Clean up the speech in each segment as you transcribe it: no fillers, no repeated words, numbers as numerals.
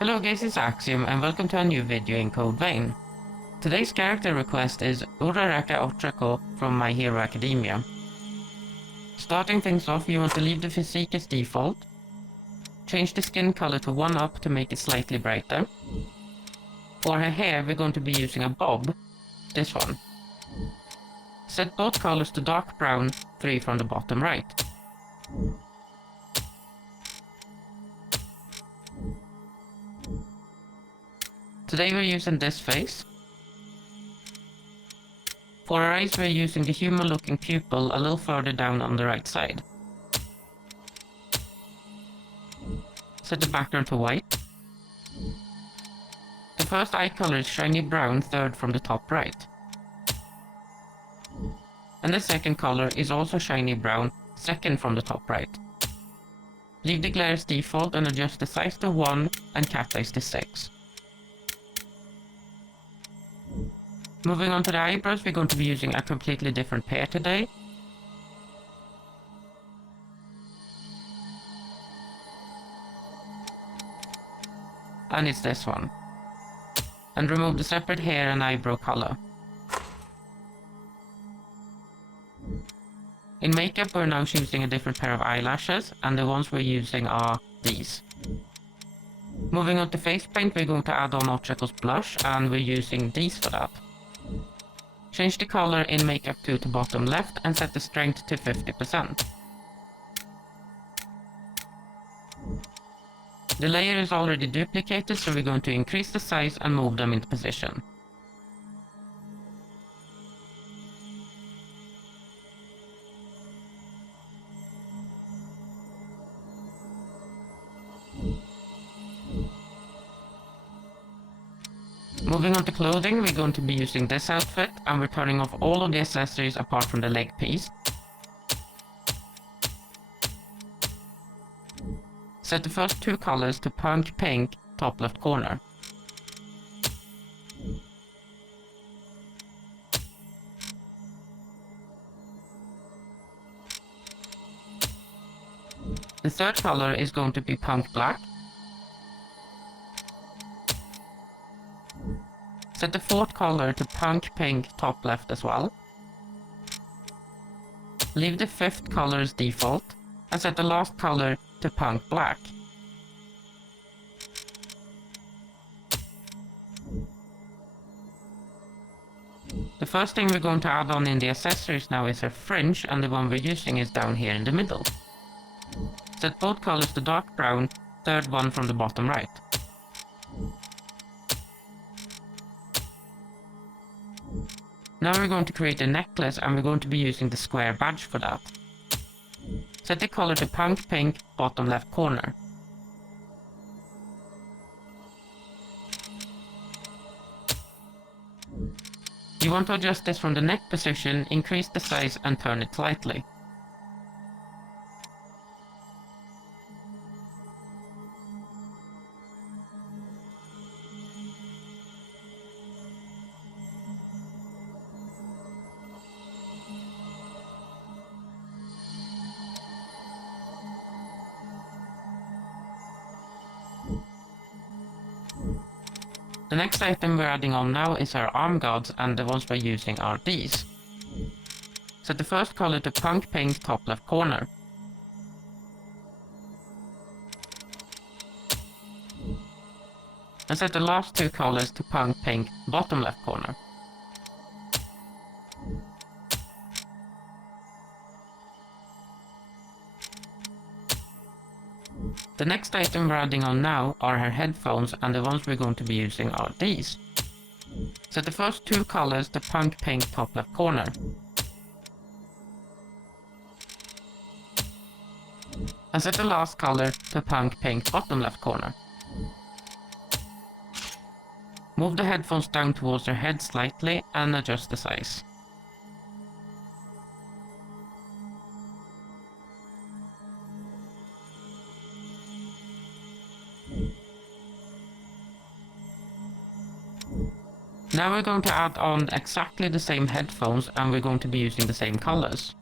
Hello guys, it's Axiom and welcome to a new video in Code Vein. Today's character request is Uraraka Ochaco from My Hero Academia. Starting things off, you want to leave the physique as default. Change the skin color to 1 up to make it slightly brighter. For her hair, we're going to be using a bob, this one. Set both colors to dark brown, 3 from the bottom right. Today we're using this face. For our eyes we're using the human looking pupil a little further down on the right side. Set the background to white. The first eye color is shiny brown, 3rd from the top right. And the second color is also shiny brown, 2nd from the top right. Leave the glare as default and adjust the size to 1 and cat size to 6. Moving on to the eyebrows, we're going to be using a completely different pair today. And it's this one. And remove the separate hair and eyebrow color. In makeup we're now choosing a different pair of eyelashes, and the ones we're using are these. Moving on to face paint, we're going to add on Ochaco's blush, and we're using these for that. Change the color in Makeup 2 to bottom left and set the strength to 50%. The layer is already duplicated, so we're going to increase the size and move them into position. Moving on to clothing, we're going to be using this outfit, and we're turning off all of the accessories apart from the leg piece. Set the first 2 colors to punk pink, top left corner. The 3rd color is going to be punk black. Set the 4th color to punk pink, top left as well. Leave the 5th color as default, and set the last color to punk black. The first thing we're going to add on in the accessories now is her fringe, and the one we're using is down here in the middle. Set both colors to dark brown, 3rd one from the bottom right. Now we're going to create a necklace, and we're going to be using the square badge for that. Set the color to punk pink, bottom left corner. You want to adjust this from the neck position, increase the size and turn it slightly. The next item we're adding on now is our arm guards, and the ones we're using are these. Set the first color to punk pink, top left corner. And set the last 2 colors to punk pink, bottom left corner. The next item we're adding on now are her headphones, and the ones we're going to be using are these. Set the first 2 colors to punk pink, top left corner. And set the last color to punk pink, bottom left corner. Move the headphones down towards her head slightly and adjust the size. Now we're going to add on exactly the same headphones, and we're going to be using the same colors.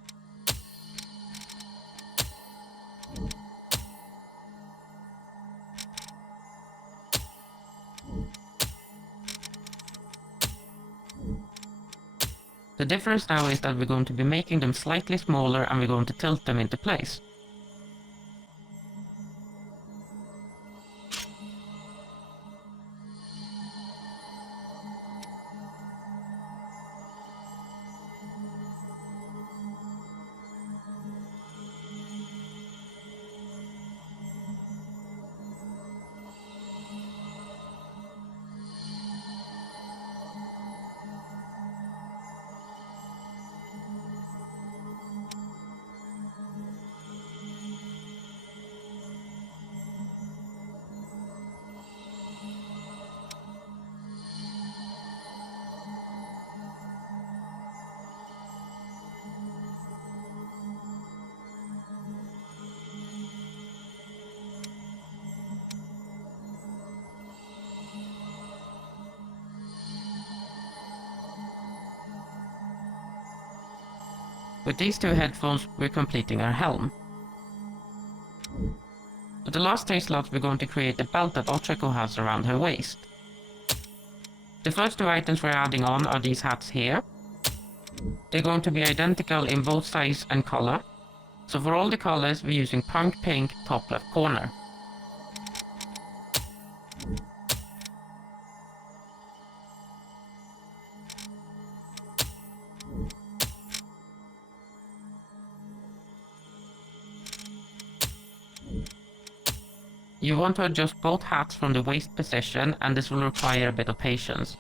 The difference now is that we're going to be making them slightly smaller and we're going to tilt them into place. With these two headphones, we're completing our helm. For the last 3 slots, we're going to create the belt that Ochaco has around her waist. The first 2 items we're adding on are these hats here. They're going to be identical in both size and color. So for all the colors, we're using punk pink top left corner. You want to adjust both hats from the waist position, and this will require a bit of patience.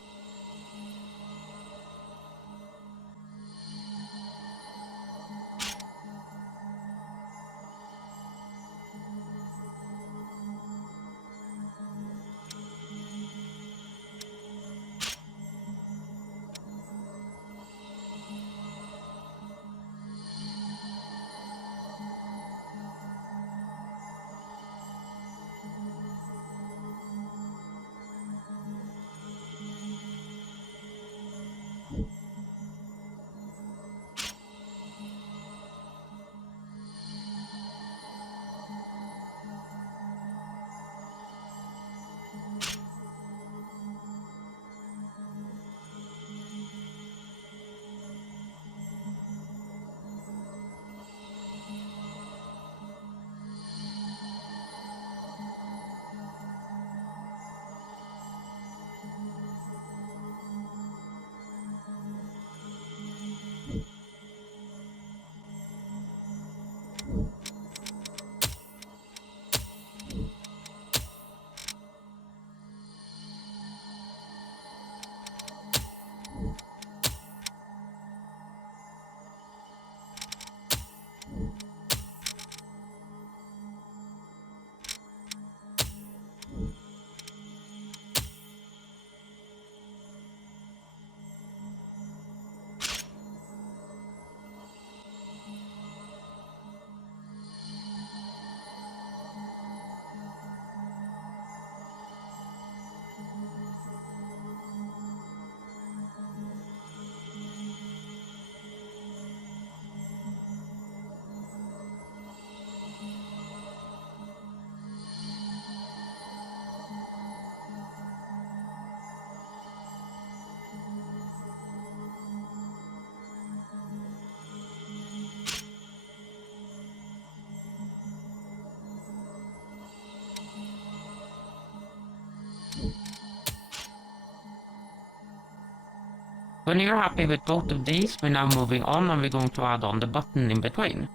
When you're happy with both of these, we're now moving on and we're going to add on the button in between.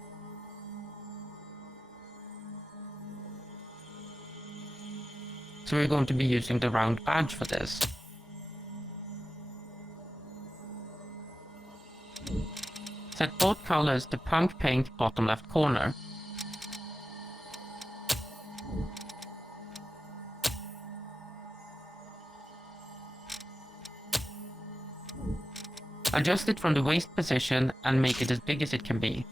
So we're going to be using the round badge for this. Set both colors to punk pink bottom left corner. Adjust it from the waist position and make it as big as it can be.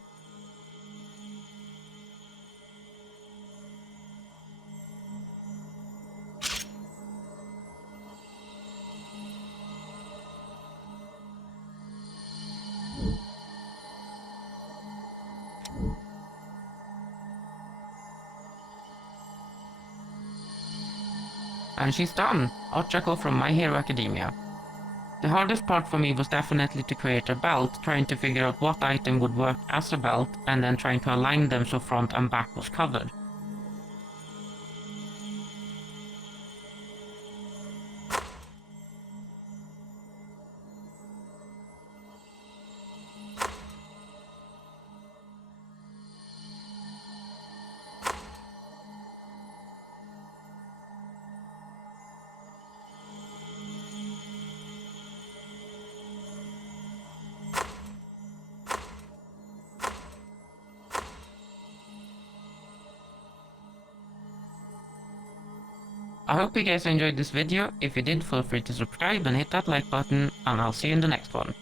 And she's done! Ochaco from My Hero Academia. The hardest part for me was definitely to create a belt, trying to figure out what item would work as a belt, and then trying to align them so front and back was covered. I hope you guys enjoyed this video. If you did, feel free to subscribe and hit that like button, and I'll see you in the next one.